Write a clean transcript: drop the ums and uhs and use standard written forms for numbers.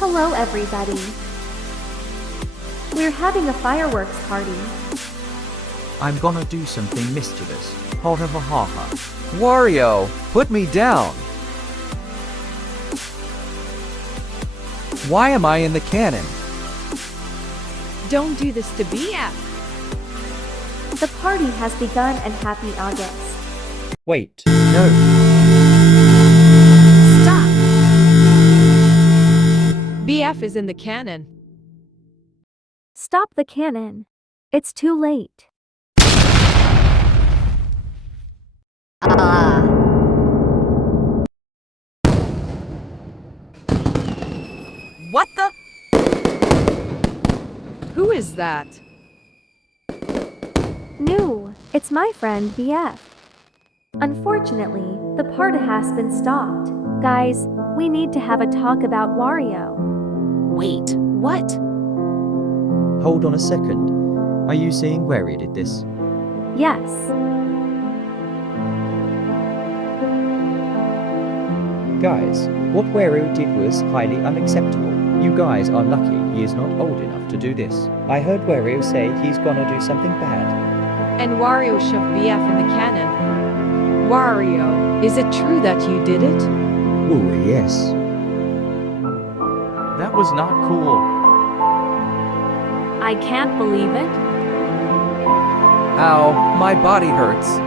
Hello everybody. We're having a fireworks party. I'm gonna do something mischievous. Ha ha ha ha ha. Wario, put me down. Why am I in the cannon? Don't do this to BF. The party has begun and happy August. Wait, no. Stop! BF is in the cannon. Stop the cannon. It's too late. What the? Who is that? No, it's my friend BF. Unfortunately, the party has been stopped. Guys, we need to have a talk about Wario. Wait, what? Hold on a second. Are you seeing where he did this? Yes. Guys, what Wario did was highly unacceptable. You guys are lucky he is not old enough to do this. I heard Wario say he's gonna do something bad. And Wario shoved BF in the cannon. Wario, is it true that you did it? Ooh, yes. That was not cool. I can't believe it. Ow, my body hurts.